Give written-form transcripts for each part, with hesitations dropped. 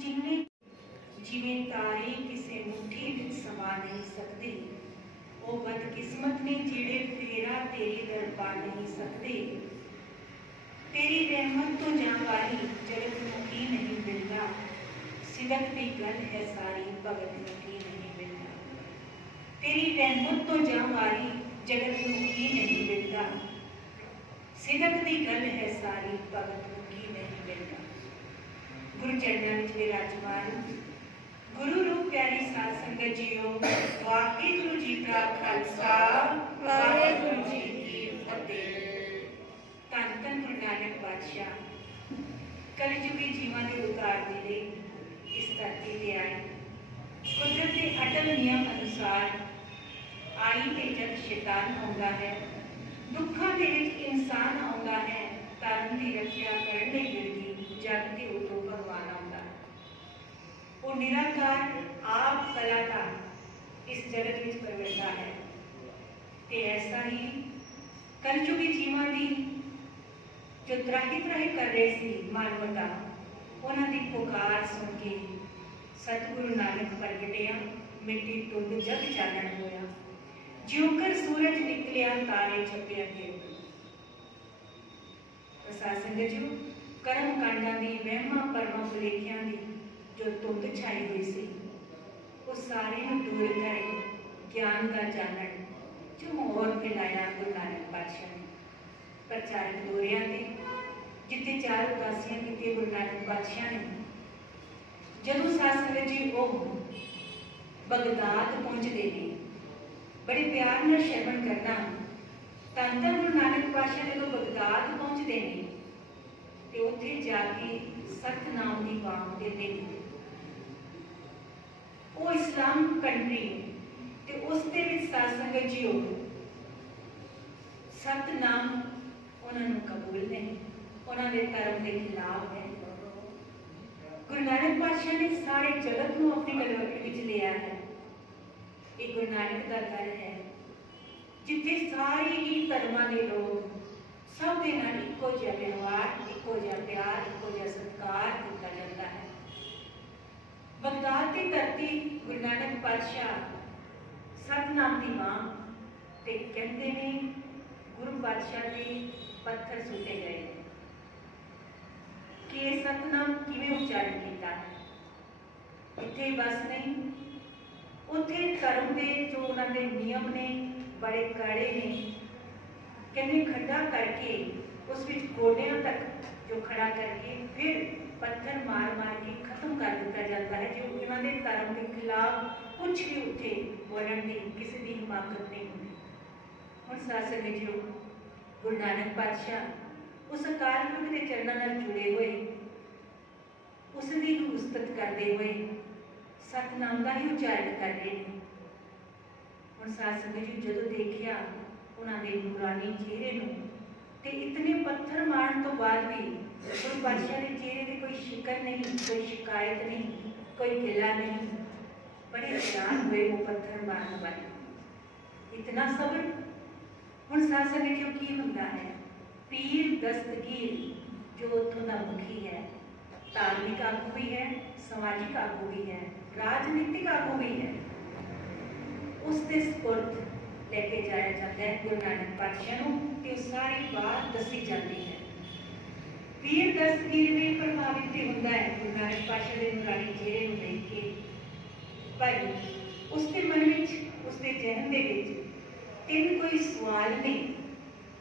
जिन्ने जिवें तारे किसी मुट्ठी विच समा नहीं सकते, वो बदकिस्मत ने जिहड़े फेरा तेरे दर पा नहीं सकते। तेरी रहमत तो जावारी जगत नूं की नहीं मिलदा, सिदक दी गल है सारी भगत नूं की नहीं मिलदा। तेरी रहमत तो जावारी जगत नूं की नहीं मिलदा, सिदक दी गल है सारी भगत नूं की नहीं मिलदा। गुरु चरणों विच विराजमान गुरु रूप प्यारी साध संगत जीओ, वाहिगुरु जी का खालसा वाहिगुरु जी की फतेह। धन धन गुरु नानक पातशाह कलयुगी जीवां दे उतार दे लई इस धरती ते आए। कुदरत के अटल नियम अनुसार आई ते जब शैतान आउंदा है, दुखों के विच इंसान आउंदा है, धर्म की रक्षा करने लई विरधी जग के उतों भगवान आउंदा है। वो निराकार आप कलाकार इस जगत विच प्रगटदा है। ते ऐसा ही कलयुगी जीवां दी जो त्राही त्राही कर रहे सी मानवता, उन्हां दी पुकार सुन के सतगुरु नानक प्रगटिया, मिट्टी धुंध जग चानण होया, ज्योंकर सूरज निकलिया तारे छपिया के। साध संगत जी, कर्म कांडां दी वहमां भरमां भुलेखियां दी जो धुंध छाई हुई सी, वो सारे नूं दूर करे ज्ञान का चानण जो और फैलाया गुरु नानक पातशाह ने। प्रचारक दौरियां ते जिथे चार उदासियां कीतियां गुरु नानक पातशाह ने, जदों साध संगत जी वो बगदाद पहुंचते हैं, बड़े प्यार नाल श्रवण करना। धन धन गुरु नानक पातशाह जदों बगदाद पहुंचते हैं तो उत्थे जाके सतनाम की बांग देते हैं। वो इस्लाम कंट्री ते उस दे विच साध संगत जी सतनाम उन्होंने कबूल नहीं, उन्होंने धर्म के खिलाफ है। गुरु नानक पातशाह ने सारे जगत को अपनी गलवट में लिया है। ये गुरु नानक का घर है जिथे सारे ही धर्मां के लोग सब दे नाल इक्को जिहा व्यवहार, इक्को जिहा प्यार, इक्को जिहा सत्कार किया जाता है। बगदाद की धरती गुरु नानक पातशाह सतनाम की मां ते कहते ने गुरु पातशाह के पत्थर सुटे गए कि सतनाम किवें उच्चारण किया। इत्थे बस नहीं, उत्थे धर्म के जो उन्होंने नियम ने बड़े कड़े ने। कहते खड्डा करके उस विच गोडियां तक जो खड़ा करके फिर पत्थर मार मार के खत्म कर दिया जाता है। जो उन्होंने धर्म के खिलाफ कुछ भी उत्थे बोलने की किसी की हिमाकत नहीं होती। हुण साध संगत जी, गुरु नानक पातशाह उस अकाल पुरख के चरणों नाल जुड़े हुए, उसकी उस्तत करते हुए सतनाम का ही उच्चारण कर रहे हैं। हुण साध संगत जी, जदों देखिया उन्होंने नूरानी चेहरे नूं ते इतने पत्थर मारन तो बाद भी गुरु पातशाह के चेहरे की कोई शिकन नहीं, कोई शिकायत नहीं, कोई गिला नहीं। बड़े हैरान हुए वो पत्थर मारने वाले, इतना सब्र। हुण साध संगत जी, की हुंदा है? पीर दस्तगीर जो उत्थों का मुखी है, धार्मिक आगू भी है, समाजिक आगू भी है, राजनीतिक आगू भी है, उसके सपुर्द लेके जाया जाता है गुरु नानक पातशाह नूं ते सारी बात दसी जाती है। पीर दस्तगीर भी प्रभावित होता है गुरु नानक पातशाह के नूरानी चेहरे नूं देख के, पर उसके मन में, उसके जहन दे विच तीन कोई सवाल नहीं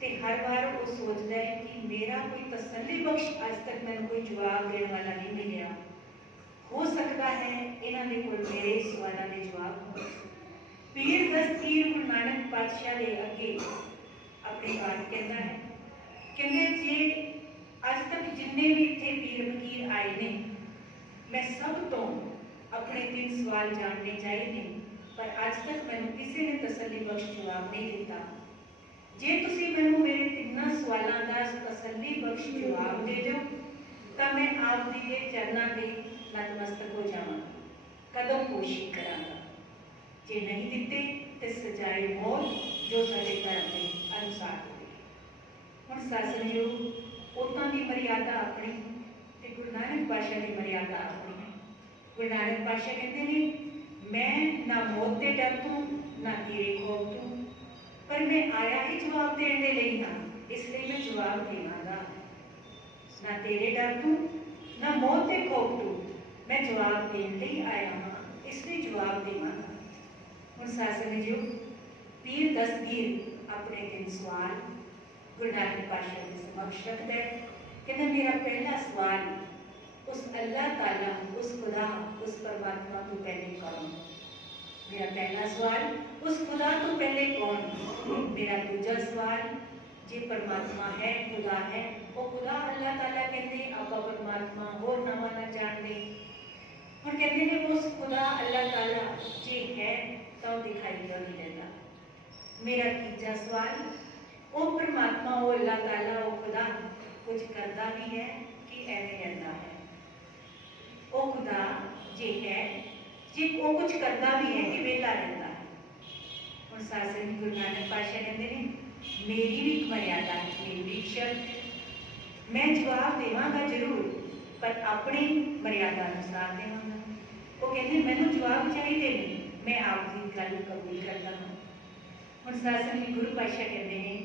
ते हर बार वो सोचता है कि मेरा कोई तसल्ली बख्श आज तक मैंने कोई जवाब देने वाला नहीं मिला। हो सकता है इन्हां दे कोल मेरे सवालों के जवाब हो। पीर दस्तगीर गुरु नानक पातशाह के अगे अपनी बात कहता है, कहते जे अज तक जिन्ने भी इत्थे पीर फकीर आए ने, मैं सब तो अपने 3 सवाल जानने चाहिए, पर अज तक मैंने किसी ने तसल्ली बख्श जवाब नहीं दिता। जे तुसी मैनू मेरे 3 सवालों का तसल्ली बख्श जवाब दे दो तो मैं आप जी के चरणों के नतमस्तक हो जावांगा, कदम पोशी करांगा। जे नहीं दिते तो सजाए मौत जो साडे धर्म के अनुसार होगी। हुण साध संगत जी, औरतां की मर्यादा अपनी ते गुरु नानक पातशाह की मर्यादा अपनी है। गुरु नानक पातशाह कहते ने मैं ना मौत के डर तू ना तेरे खौफ तू, पर मैं आया ही जवाब देने लिए हाँ, इसलिए मैं जवाब देवांगा। ना तेरे डर तू ना मौत के खौफ तू, मैं जवाब देने लिए आया हाँ, इसलिए जवाब देवांगा। हुण सासंग जी पीर दस्तगीर अपने तीन सवाल गुरु नानक पातशाह के समक्ष रखता है। कहते मेरा पहला सवाल उस अल्लाह ताला, उस खुदा, उस परमात्मा तो पहले कौन? मेरा पहला सवाल उस खुदा तो पहले कौन? मेरा दूजा सवाल जे परमात्मा है, खुदा है, वो खुदा अल्लाह ताला कहते आपा परमात्मा होर नवा ना जानते। और कहते हैं उस खुदा अल्लाह ताला जे है तो दिखाई क्यों नहीं देता? मेरा तीजा सवाल वो परमात्मा, वो अल्लाह ताला, वो खुदा कुछ करता भी है कि एवं रहता है? वो खुदा जे है जे वो कुछ करता भी है कि वेला रहता है? और सासंग गुरु नानक पातशाह कहते हैं मेरी भी एक मर्यादा है, मेरी भी एक शर्त है, मैं जवाब देवांगा जरूर पर अपनी मर्यादा अनुसार देवांगा। वो कहते मैनू जवाब चाहिए नहीं, मैं आपकी गल कबूल करता हूँ। हुण सासंग गुरु पातशाह कहते हैं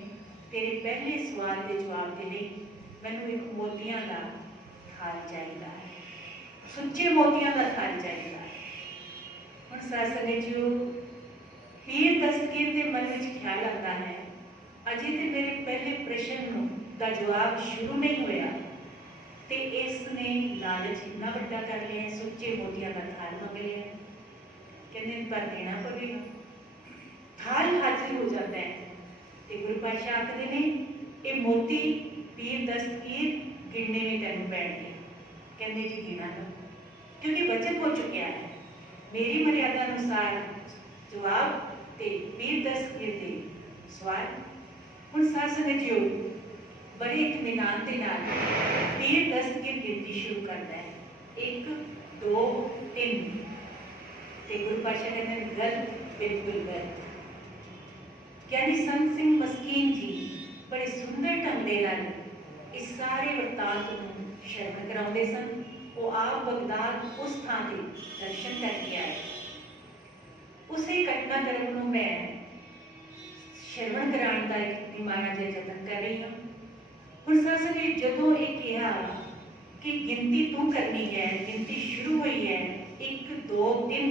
तेरे पहले सवाल के जवाब के लिए मैनू एक मोतियां का थाल चाहिए है, सुच्चे मोतियां का थाल चाहिए है। हुण सासंग जी पीर दस्तगीर के मन में ख्याल आता है अजे तो मेरे पहले प्रश्न का जवाब शुरू नहीं होया ते इसने लालच इतना बड़ा कर लिया, सुच्चे मोतियां का थाल मंग लिया, कहते पर देना पवेगा। थाल हाजिर हो जाता है तो गुरु पातशाह आखते ने ये मोती पीर दस्तगीर गिनने में तेन बैठ गया। कहते जी गिना लो क्योंकि वचन हो चुका है, मेरी मर्यादा अनुसार जवाब ते पीर दस्तगीर के सवाल। हुण सासंग जी बड़े इत्मीनान के नाल पीर दस्तगीर गिनती शुरू करता है, 1 2 3 ते गुरु पातशाह कहते गलत, बिल्कुल गलत। यानी संत सिंह मस्कीन जी बड़े सुंदर ढंग के इस सारे वरतांत को शरण कराते सन। वो आप बगदाद उस थान के दर्शन करके आए, उसे घटनाक्रम को मैं श्रवण कराने का एक माड़ा जिहा यतन कर रही हूँ। हुण सासंग जी जदों ये कहा कि गिनती तू करनी है, गिनती शुरू हुई है 1 2 3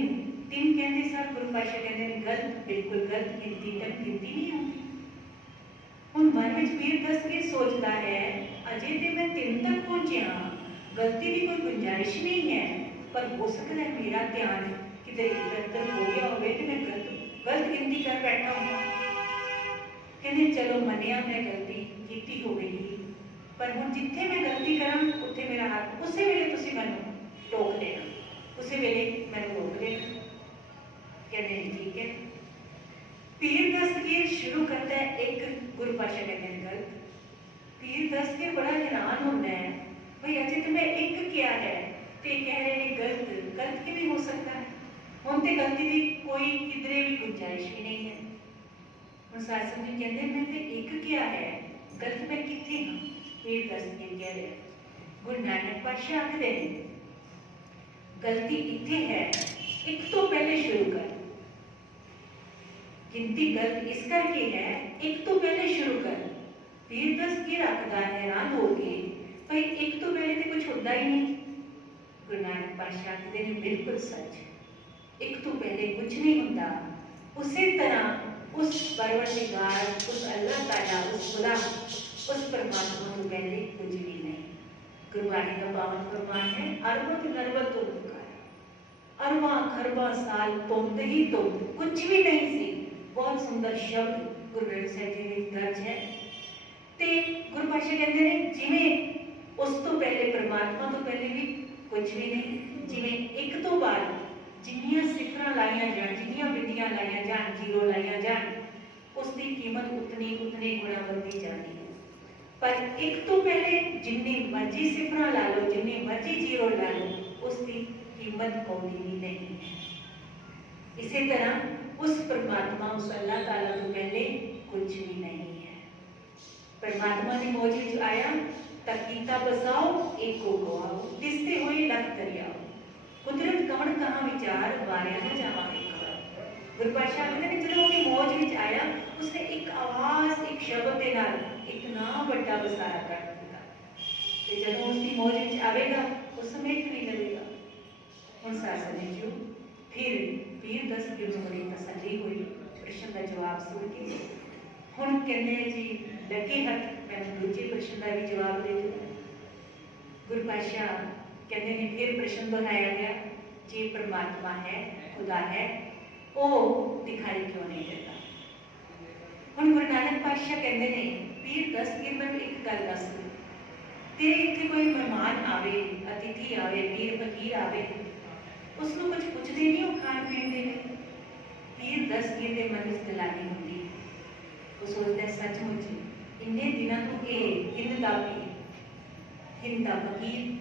3 कहते सर गुरु पातशाह कहते गलत, बिल्कुल गलत, गिनती तक गिनती नहीं आती। हुण मन में पीर दस्तगीर सोचता है अजे तो मैं 3 तक पहुंचा, गलती की कोई गुंजाइश नहीं है, पर हो सकता है मेरा ध्यान किधर इधर हो गया हो तो मैं गलत गिनती कर बैठा हूँ। कहते चलो मनिया मैं गलती की हो गई, पर हुण जिथे मैं गलती करा उत्थे मेरा हाथ उस वेले तुसीं मैनूं टोक देना, उस वेले मैनूं रोक देना। कहते ठीक है। पीर दस्तगीर शुरू करता है एक गुरु पातशाह कहते हैं गलत। पीर दस्तगीर बड़ा हैरान होता है भाई अजे तो मैं एक किया है तो कह रहे हैं गलत, गलत किवें हो सकता है? हुण तो गलती की कोई किधरे भी गुंजाइश भी नहीं है। हुण सासंग जी कहते मैं तो एक किया है, गलत मैं कित्थे हाँ? पीर दस्तगीर कह रहे गुरु नानक पातशाह आखदे गलती इत्थे है, एक तो पहले शुरू कर। गिनती गलत इस करके है, एक तो पहले शुरू कर। पीर दस्तगीर आखदा हैरान हो गए भाई एक तो पहले तो कुछ होता ही नहीं। गुरु नानक पातशाह आखदे बिल्कुल सच, एक तो पहले कुछ नहीं होता। उसी तरह उस परवरदिगार, उस अल्लाह ताला, उस खुदा, उस परमात्मा तो पहले कुछ भी नहीं। गुरबाणी का पावन फरमान है अरबत नरबत तो अरबा खरबा साल तुम ही तुम कुछ भी नहीं सी। बहुत सुंदर शब्द गुरु ग्रंथ साहिब जी में दर्ज है। ते गुरु पातशाह कहते हैं जिवें उस तो पहले परमात्मा तो पहले भी कुछ भी नहीं, जिवें एक तो बाद जिन्नियां सिफरां लाइया जान, जिन्नियां बिंदियां लाइया जान, जीरो लाइया जान, उसकी कीमत उतनी उतनी गुणा बढ़ती जाती है। पर एक तो पहले जिन्नी मर्जी सिफरां ला लो, जिन्नी मर्जी जीरो ला लो, उसकी कीमत कौड़ी भी नहीं है। इसी तरह उस परमात्मा, उस अल्लाह ताला तो पहले कुछ भी नहीं है। परमात्मा ने मौजूद आया तकीता बसाओ एक को गवाओ, दिसते हुए लख दरियाओ। कुदरत कवण कहाँ विचार वारिया न जावांगे खबर। गुरु पातशाह कहते ने जदों वो मौज विच आया उसने एक आवाज़ एक शब्द के नाल एक ना बड़ा बसारा कर दिता ते जदों उसकी मौज विच आवेगा उस समेत नहीं लगेगा। हुण सासने जी फिर पीर दस्तगीर नूं बड़ी तसल्ली हुई प्रश्न का जवाब सुन के। हुण कहंदे जी लगे हथ मैं दूजे प्रश्न का भी जवाब दे दिता। गुरु पातशाह कहते हैं फिर प्रश्न दोहराया गया जे परमात्मा है खुदा है वो दिखाई क्यों नहीं देता। हुण गुरु नानक पातशाह कहते हैं पीर दस्तगीर मैनूं एक गल दस तेरे इत्थे कोई मेहमान आवे अतिथि आवे पीर फकीर आवे उसनूं कुछ पुछदे नहीं वो खाण पीण दे लई। पीर दस्तगीर दे मन विच दिलानी हुंदी वो सोचदा सचमुच इन्ने दिनां तो ये हिंद दा पीर हिंद दा फकीर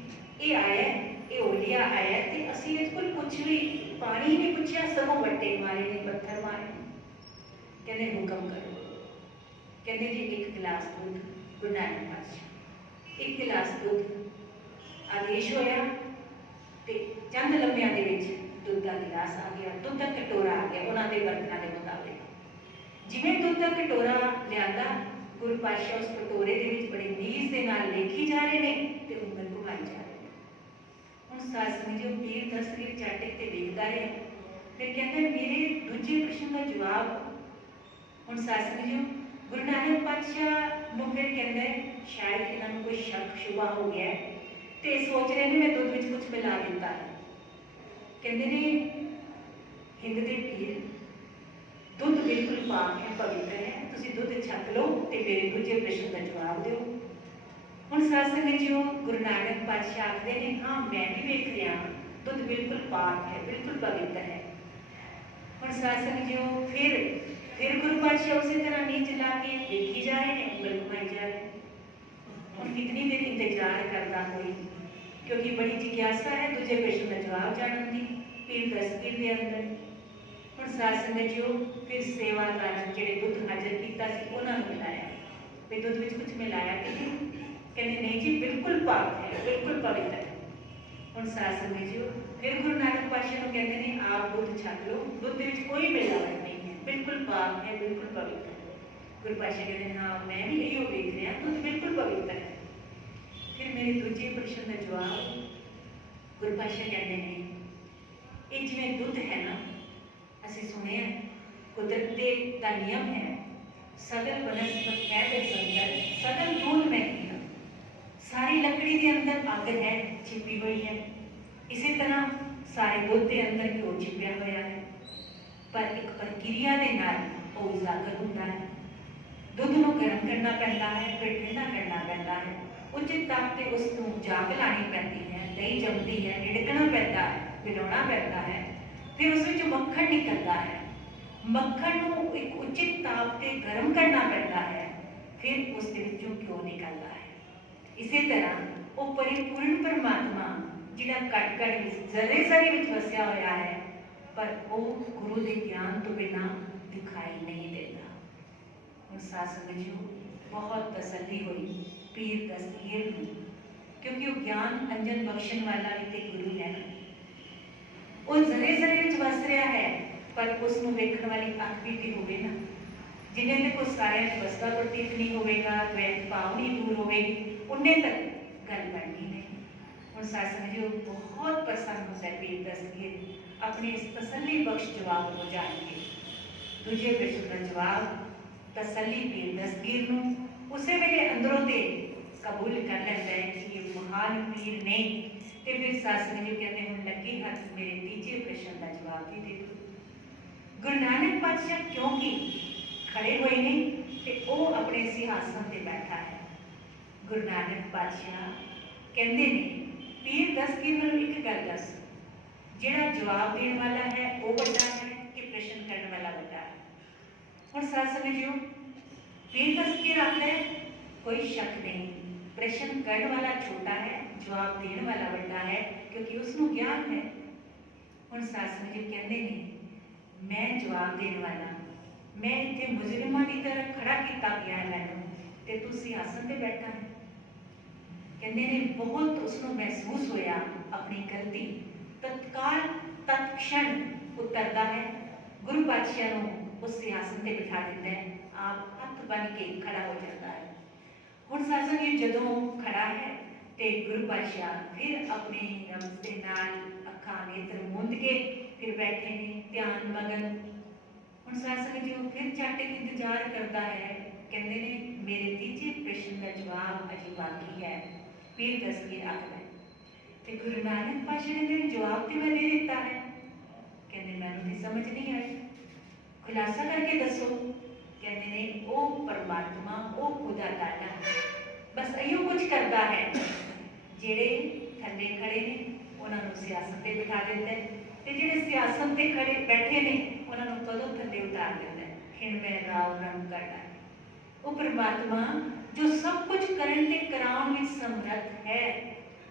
ये आया ये ओलिया आया ते असीं इस कोल कुछ भी पानी नहीं पुछया सगों वट्टे मारे ने पत्थर मारे। कहंदे हुक्म करो। कहंदे जी एक गिलास दूध गुरु नानक पातशाह एक गिलास दूध आदेश होया ते चंद लम्बियां दे विच दुध दा गिलास आ गया दुध दा कटोरा आ गया उन्हां दे बर्तनां दे मुताबिक। जिवें दुध दा कटोरा लिआंदा गुरु पातशाह उस कटोरे दे विच बड़े नीज दे नाल लेखी जा रहे ने ते उंगल घुमाई जा रहे ने। हुण सासनी जी पीर दस्तगीर चाटक ते देखदा रहा फिर कहंदे मेरे दूजे प्रश्न का जवाब। हुण सासनी जी गुरु नानक पातशाह नूं फिर कहंदे शायद इन्हां नूं कोई शक शुबा हो गया है ते सोच रहे ने मैं दुध विच कुछ मिला दिता है। कहंदे ने हिंद दे पीर दुध बिल्कुल पाक है पवित्र है तुसीं दुध छक लो ते मेरे दूजे प्रश्न का जवाब दिओ। हुण सत्संग जी गुरु नानक पातशाह आखदे ने हाँ मैं भी वेख रहा दुध बिल्कुल पाक है बिल्कुल पवित्र है। हुण सत्संग जी फिर गुरु पातशाह उसी तरह नीच ला के देखी जा रहे हैं उंगल घुमाई जा रहे हैं। हुण कितनी देर इंतजार करता कोई क्योंकि बड़ी जिज्ञासा है दूजे प्रश्न का जवाब जानने की पीर दस्तगीर के अंदर। हुण सत्संग जी फिर सेवादार जिहड़े दुध हाजर किया उन्होंने मिलाया भी दुध विच कुछ मिलाया कि नहीं। कहते नहीं जी बिल्कुल पाक है बिल्कुल पवित्र है। हुण सत्संग जी फिर गुरु नानक पातशाह कहते हैं आप दुध छक लो दुध विच कोई मिलावट नहीं है बिल्कुल पाक है बिल्कुल पवित्र है। गुरु पातशाह कहते हैं हाँ मैं भी इहो देख रहा दुध बिल्कुल पवित्र है। फिर मेरे दूजे प्रश्न का जवाब गुरु पातशाह कहते हैं ये जिवें दुध है ना असीं सुनिया कुदरत का नियम है सगल वनस्पत है संदर सगल दूध में हीरा। सारी लकड़ी के अंदर अग है छिपी हुई है इसी तरह सारे दुध के अंदर घ्यो छिपया हुआ है पर एक प्रक्रिया के नाल वो उजागर होता है। दुध को गर्म करना पैंदा है फिर ठंडा करना पैंदा है उचित ताप से उसको जाग लानी पैंदी है दही जमती है रिड़कना पैंदा है मिलाना पैंदा है फिर उस मक्खन निकलता है मक्खन को एक उचित ताप से गर्म करना पैंदा है फिर उस घ्यो निकलता है। इसी तरह वो परिपूर्ण परमात्मा जिहड़ा कट कट जरे जरे विच वसिया होया है पर वो गुरु के ज्ञान तो बिना दिखाई नहीं देता। हुण सत्संग जी बहुत तसल्ली हुई पीर दस्तगीर नूं क्योंकि वो ज्ञान अंजन बख्शण वाला भी तो गुरु है वो जरे जरे विच वस रहा है पर उसनूं वेखण वाली अख भी तो होवे ना जिन्हें तक उस सारिਆਂ वसदा प्रतीत नहीं होगा द्वैत भाव नहीं दूर होगी उन्ने तक गल बननी नहीं। हुण सत्संग जी बहुत प्रसन्न होता है पीर दस्तगीर अपने इस तसल्ली बख्श जवाब को जान के। दूजे प्रश्न का जवाब तसल्ली पीर दस्तगीर नूं उसे वेले अंदरों ते कबूल कर लेता है कि ये महान पीर ने ते फिर सत्संग जी कहते हैं लगे हाथ मेरे तीजे प्रश्न का जवाब भी दे दो। गुरु नानक पातशाह क्योंकि खड़े हुए ने ते वो अपने सिंहासन से बैठा है। गुरु नानक पातशाह कहते ने पीर दस्तगीर नूं एक गल दस जिहड़ा जवाब देने वाला है वो बड़ा है कि प्रश्न करने वाला बड़ा है। हुण सत्संग जी पीर दस्तगीर आखदा है कोई शक नहीं प्रश्न करने वाला छोटा है जवाब देने वाला बड़ा है क्योंकि उसनूं ज्ञान है। हुण सत्संग जी कहते हैं मैं जवाब देने वाला मैं इतने मुजरिमां की तरह खड़ा किया गया है मैनूं ते तू सिंहासन ते बैठा है। कहते ने बहुत उसनूं महसूस होया अपनी गलती तत्काल तत्क्षण उतरता है, गुरु पातशाह नूं उस सिंहासन ते बिठा दिंदा है, आप हत्थ बन के खड़ा हो जाता है। हुण सासंग जी जदों खड़ा है ते गुरु पातशाह फिर अपने रमज दे नाल अखां नेत्र मूंद के फिर बैठे ने ध्यान मगन। हुण सासंग जी फिर झट इंतजार करता है, कहते ने मेरे तीजे प्रश्न का जवाब अजे बाकी है, फिर दस के आखदा है। ते गुरु नानक पातशाह ने जवाब तो मैं दे दिता है, कहते मैनूं ते समझ नहीं आई, खुलासा करके दसो। कहते ने ओ परमात्मा ओ खुदा ताला बस इहो कुछ करता है, जेड़े थल्ले खड़े ने उन्होंने सियासत ते बिठा दिंदा है, ते जेड़े सियासत ते खड़े बैठे ने उन्होंने कदों थल्ले उतार दिंदा है। खिण मैं राव रंग करना है वो परमात्मा जो सब कुछ करन ते कराउण विच समर्थ है,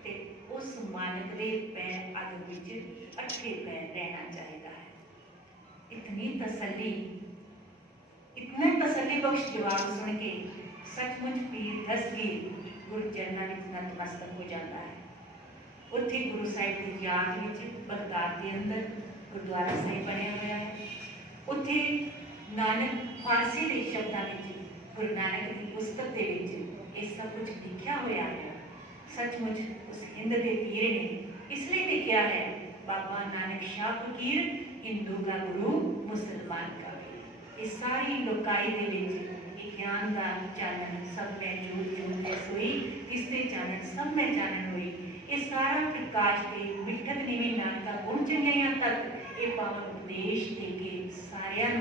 ते उस मानक दे पैर अग विच अट्ठे पैर रहना चाहिदा है। इतनी तसल्ली, इतने तसल्ली बख्श जवाब सुन के सचमुच पीर दसगीर गुरु चरनां विच नतमस्तक हो जाता है। उत्थे गुरु साहिब की याद विच बगदाद के अंदर गुरुद्वारा साहिब बनिया हुआ है। उत्थे नानक फारसी के शब्दों में गुरु नानक की पुस्तक के ये सब कुछ लिखा हुआ है। सचमुच उस हिंद के पीर ने इसलिए लिखा है, बाबा नानक शाह फकीर हिंदू का गुरु मुसलमान का भी। इस सारी लोकाई के ज्ञान का चानन सब में जूझ जूझ सोई, इससे चानन सब में चानन हुई। ये सारा प्रकाश के मिठक नीवी नानका गुण चंगियां तक ये पावन उपदेश दे के सारियां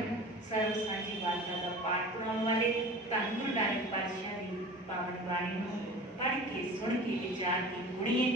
सर्व साझी वार्ता का पाठ पढ़ाने वाले धन गुरु नानक पातशाह की पावन बाणी पढ़ के सुन के विचार की गुणीए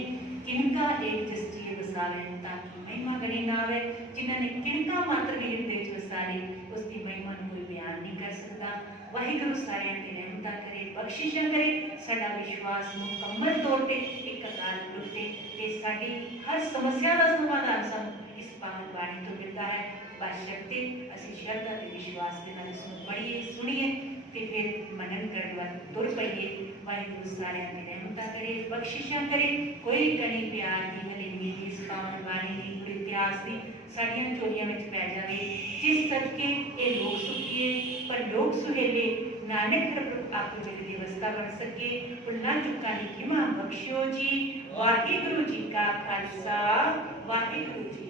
किनका एक जस्टिए वसावे ताकि महिमा गणी ना आवे। जिन्होंने किनका मात्र भी हृदय वसाले उसकी महिमा कोई बयान नहीं कर सकता। वाहिगुरु सारियां की रहमता करे, बख्शिशां करे, साडा विश्वास मुकम्मल तौर पे एक अकाल पुरख ते साडी हर समस्या का समाधान सानू इस पावन बाणी तो मिलता है। बशर्ते असीं श्रद्धा ते विश्वास के नाल पढ़िए सुनिए ते फिर मनन करने वाले तुर पईए। वाहिगुरु सारियां की रहमता करे, बख्शिशां करे, कोई कणी प्यार की हलेमी की इस पावन बाणी की पूरे इतिहास की साड़ियां चोलियां में पै जाए, जिस सदके ये लोग सुखिए पर लोग सुहेले नानक आप व्यवस्था बन सके। भुलना चुका की खिमा बख्शियो जी। वाहिगुरु जी का खालसा, वाहिगुरु जी